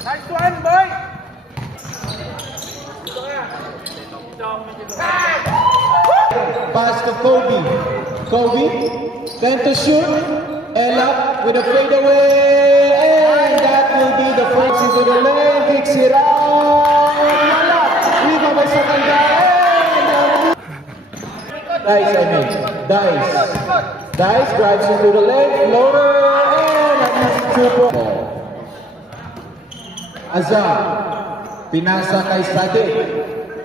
Nice one, boy! Pass to Kobe. Kobe, then to shoot. Ella with a fadeaway. And that will be the first into the lane. Kicks it out. Wala. Rebound by Sakanda. Dice, I mean. Dice. Dice drives into the lane. Floater. And that is 2 points. Azam. Pinasa kay Sadik.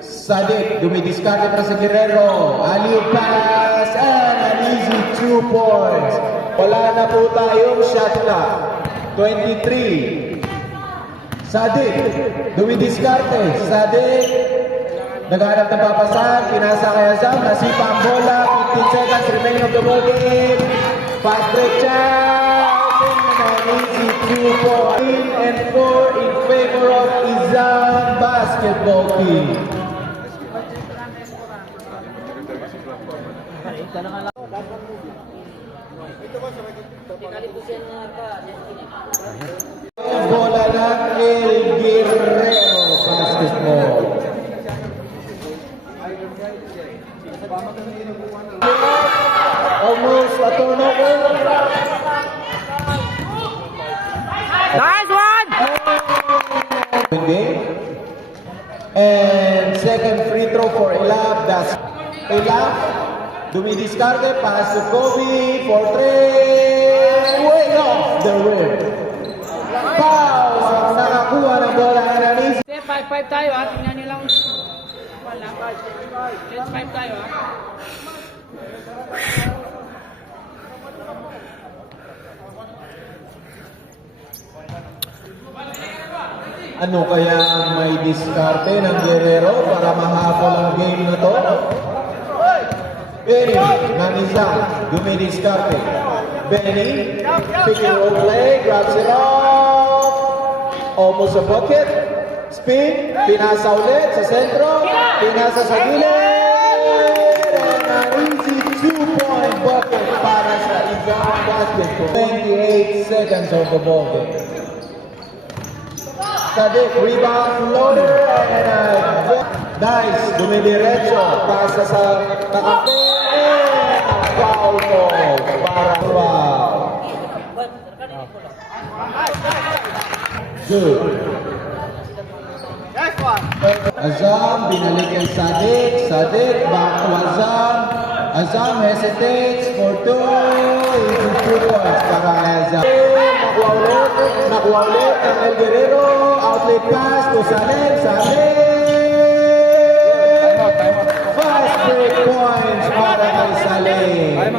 Sadik, dumidiskarte para sa Guerrero. Alley-oop pass and an easy 2 points. Wala na po tayong shot clock. 23. Sadik, dumidiskarte. Sadik, naghanap ng papasan. Pinasa kay Azam. Nasipa ang bola. 15 seconds remaining of the ball game. Fast break chance. And an easy 2 points. And 4 in favor of Izan basketball team. Bola ng El Guerrero basketball. Almost a turnover. Nice one! And second free throw for Elab. That's Elab. Dumidiskarte, pass to Kobe for 3. Way off the rim. Foul! Nakakuha ng bola ng Easy. 5-5 tayo ha, tingnan nyo lang. Wala. 5 tayo ha. Ano kaya ang may diskarte ng Guerrero para mahabol ang game na to? Benny, Nanizan, dumidiskarte. Benny, pick and roll play, grabs it off. Almost a bucket. Spin, pinasa ulit sa sentro. Pinasa sa gilid. And an easy 2-point bucket para sa Izan basketball. 28 seconds of the ball game. Sadik, rebound, floater, and Dice, dumidiretso, pasa sa takape, foul call para foul. Good. Azam, binalik ang Sadik, Sadik, back to Azam. Azam hesitates for 2, into 2 points para Azam. Nakuha ulit ang El Guerrero, outlet pass to Salem, Salem. Fast break points para kay Salem.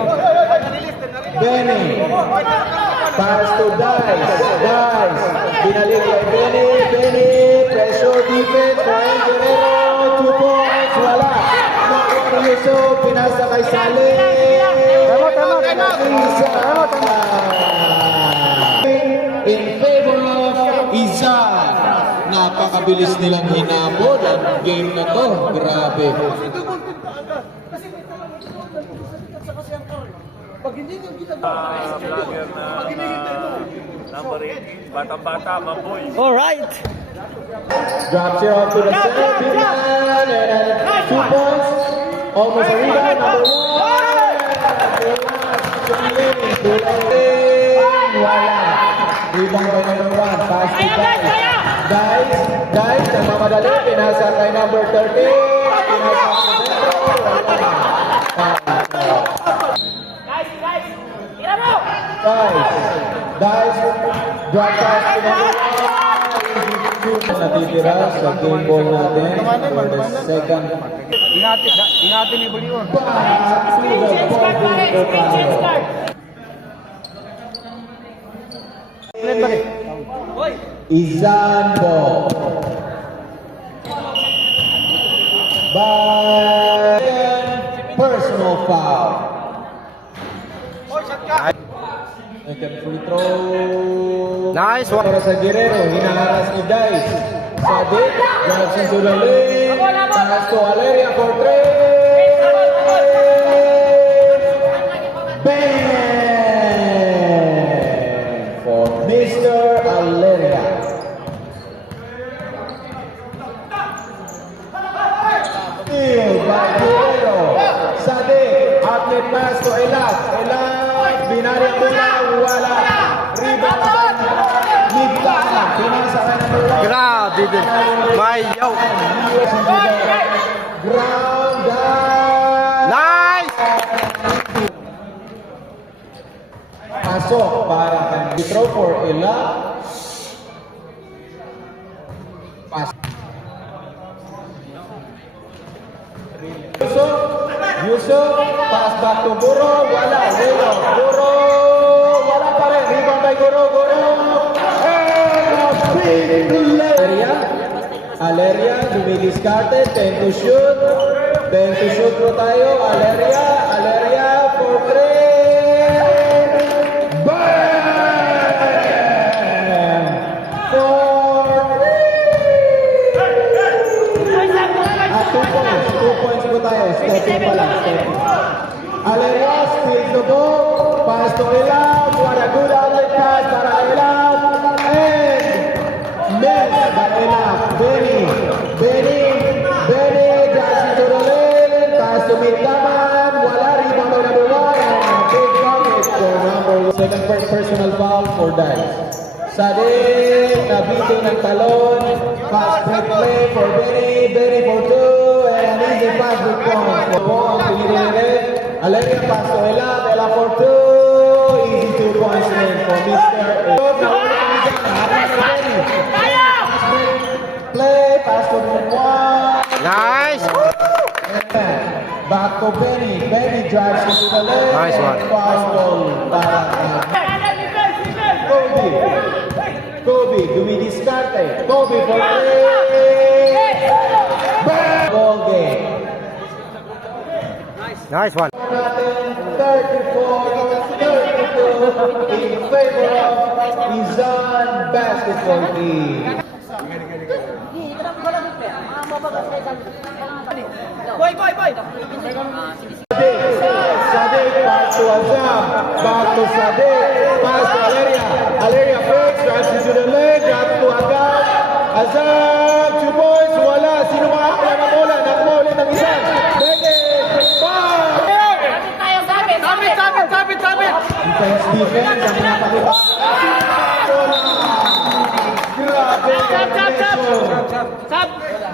Benny, pass to Dice, Dice, binalik kay Benny, Benny, pressure defense for El Guerrero, 2 points, wala. Nakuha Yusuf, pinasa kay Salem. In favor of Izan. Napakabilis nilang hinabol ang game na to. Grabe. Vlogger na number 18, batang-bata, maboy. Alright! Drops it off to the center. Big man and 2 points. Almost a rebound. Number 1. Wala. Rebound by number 1. Pass to Dice. Dice, nagmamadali. Pinasa kay number 13. Pinasa sa center. Dice. Drop pass to number 1. Natitira sa game ball natin for the second. Ingatin ni Bulion. Pass to the ball. Izan ball. By personal foul. Second free throw. Nice one. Para sa Guerrero, hinaharas ni Dice. Sadik, drives into the lane. Pass to Valeria bola, wala. Rebound. Ligtana. Pinasa kay number 1. Grabe din. Mayaw. Ground down. Nice! Pasok para kay throw for Ella. Pasok. Yusuf, pass back to Guro, wala, Guro, wala pa rin, rebound by Guro, and a big play. Aleria, dumidiskarte, 10 to shoot po tayo, Aleria for 3, bam! For 2 points po tayo, stepping pa lang, stepping. Aleria steals the ball, pass to Elam, what a good outlet pass para Elam, and miss by Elam. Benny, dancing to the lane, pass to Midtaman, wala, rebound by number 1, and a big bucket for number 1. Second personal foul for Dice. Sadiq, nabito ng talon, fast break play for Benny for 2, and an easy pass with point. For ball, pinili-rin, Aleria pass to Ella for 2, easy 2 points in for Mr. Play, pass to 1. Nice! Back to Benny drives into the lane. Nice one. Fast ball para Kobe, dumidiskarte. Kobe for 3. Ball game. Nice one. 34-32 in favor of Izan basketball team. Boy! Sadiq, pass to Azam, back to Sadiq, pass to Aleria fakes, drives into the lane, drop to Azam, 2 points, wala, sino makakala ng bola, nakuha ulit ng Izan, defense, ang pinapakita.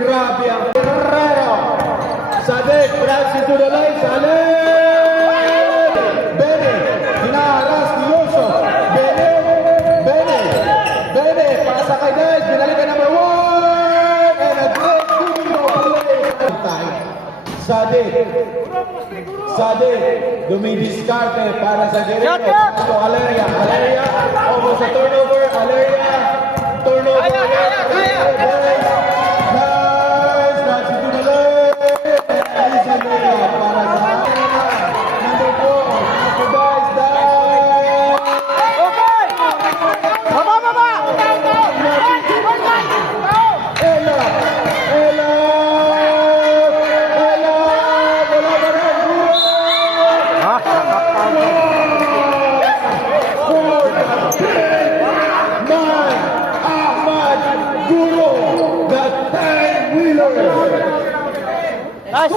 Grabe ang Guerrero. Sadiq, drives into the lane, Benny, hinaharas ni Yusuf. Benny, pasa kay Dice, binalikan number 1, and a great play. Sadiq, dumidiskarte para sa Guerrero. So, Aleria, almost a turnover, turnover. Nice, that's into the lane. Easy layup para sa number 4. After Dice.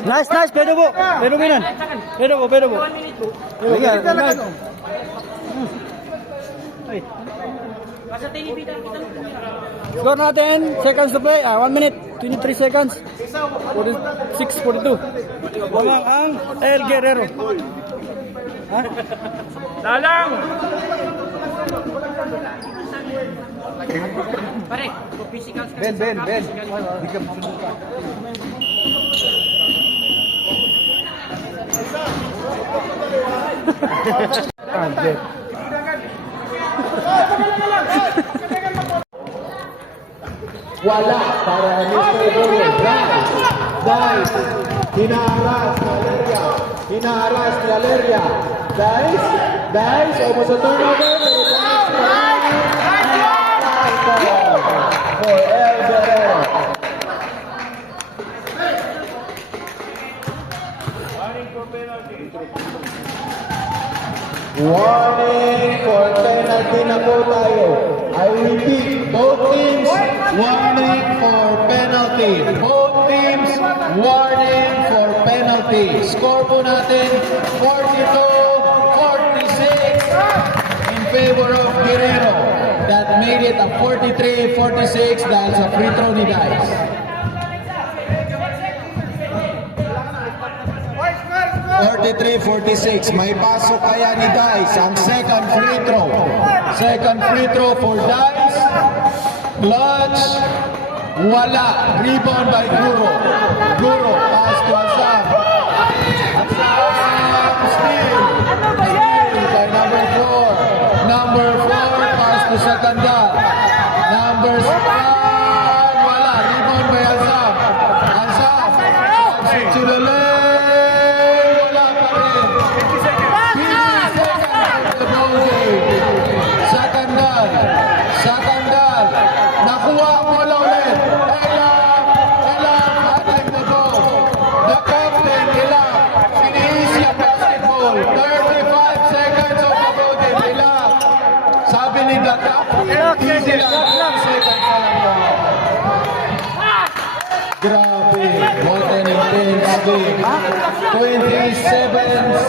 Nice. Nice. Pwede po. Score natin, seconds to play, 1 minute, 23 seconds, 46-42. Walang ang El Guerrero. Ha? Lalang! Pare, physical kasi. Ben. Wala para Mr. Boyo. Dice. Hinaharas ni Aleria. Dice. Almost a turnover. For El Guerrero. Warning for penalty na po tayo. I repeat, both teams, warning for penalty. Both teams, warning for penalty. Score po natin, 42-46 in favor of Guerrero. That made it a 43-46 dahil sa free throw ni Dice. 43-46. May pasok kaya ni Dice ang second free throw. Second free throw for Dice. Clutch. Wala. Rebound by Guro. Guro. Pass to Azam. Azam. Steal. Steal by number 4. Number 4. Pass to Sakandal. Number 7. Wala. Rebound by Azam. Azam. To the left. Sakandal, nakuha mo lang ulit. Elam, ating the ball. The captain, Elam, Indonesia basketball. 35 seconds of the ball game. Elam, sabi ni the captain, easy lang, 5 seconds na lang daw. Grabe, what an intense game. 27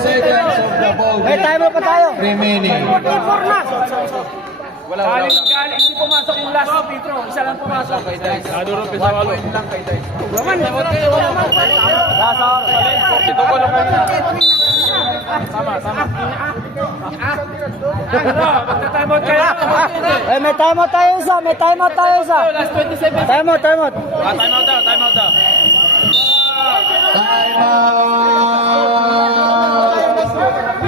seconds of the ball May game timer pa tayo. remaining. Galing, hindi pumasok yung last free throw. Isa lang pumasok. Kay Dice. Aduro, pisa walo. Lang kay Dice. Waman, waman. Ito ko lang kayo. Sama. Magta-time out kayo. May timeout tayo isa. May timeout tayo isa. Last 27. Timeout. Time out daw. Time out.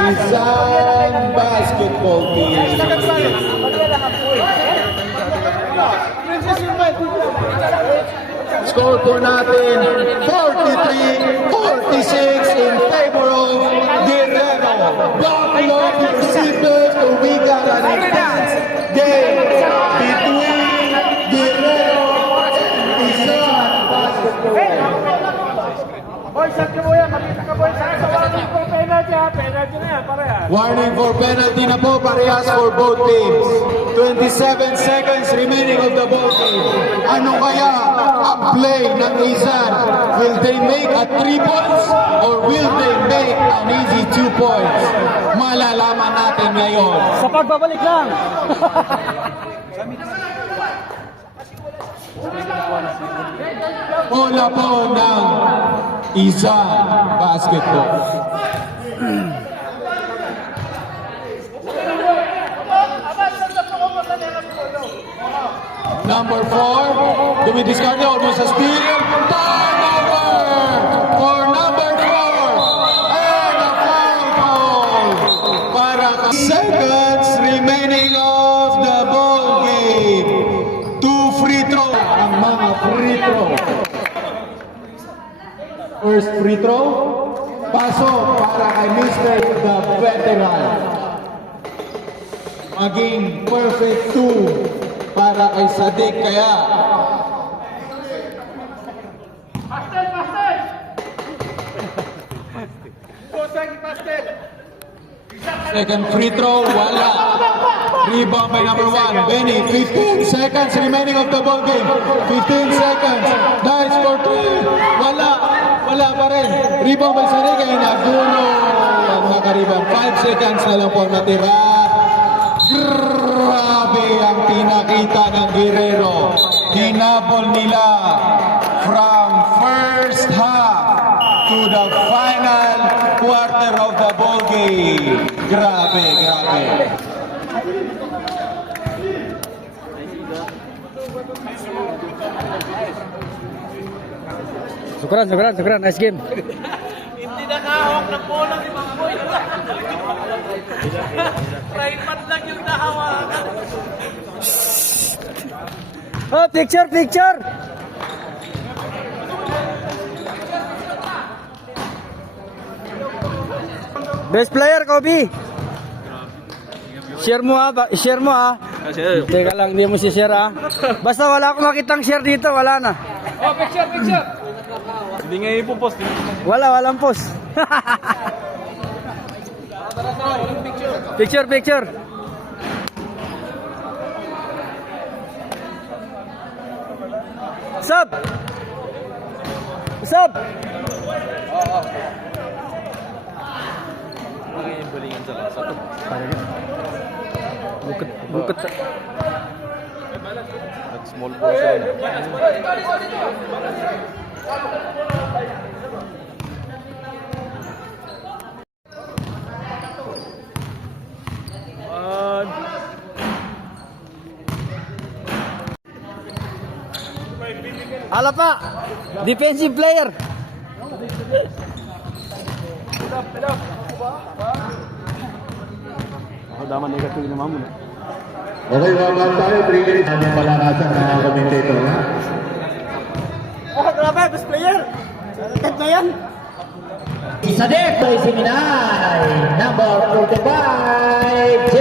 Isang basketball team. Score po natin 43-46 in favor of Guerrero. Buckle up your seatbelts or we got an intense game between Guerrero and Izan basketball. Warning for penalty na po, parehas for both teams. 27 seconds remaining of the ball game. Ano kaya ang play ng Izan? Will they make a 3 points or will they make an easy 2 points? Malalaman natin ngayon. Sa pagbabalik lang. Bola po ng Izan basketball. Number 4, dumidiscard niya, almost a steal. Turnover for number 4. And a foul ball. Para seconds remaining of the ball game. 2 free throw. Ang mga free throw. First free throw, pasok para kay Mr. The Veteran. Maging perfect 2 para kay Sadik kaya. Second free throw, wala. Rebound by number 1, Benny. 15 seconds remaining of the ball game. 15 seconds. Dice for 3. Wala pa rin. Rebound by Sadik kaya nagulo. Ang nakarebound. 5 seconds na lang po natira. Grabe ang pinakita ng Guerrero. Hinabol nila from first half to the final quarter of the ball game. Grabe. Sukran. Nice game. Hindi nakahawak ng bola ni Mamboy. Tripod lang yung nahawakan. Oh, picture. Best player, Kobe. Share mo ha. Teka lang, hindi mo si-share ha. Basta wala akong makitang share dito, wala na. Oh, picture. Hindi nga ipopost. Walang post. Picture, picture. What's up? What's up? Bukit, bukit. Small ball sila. Ala pa. Defensive player. Ako daman negative naman mo. Okay, mga tayo, 3 minutes. Aming palakasan na commentator na. Oh, grabe, best player. Tet na yan. Isa din, Siminay, number 45,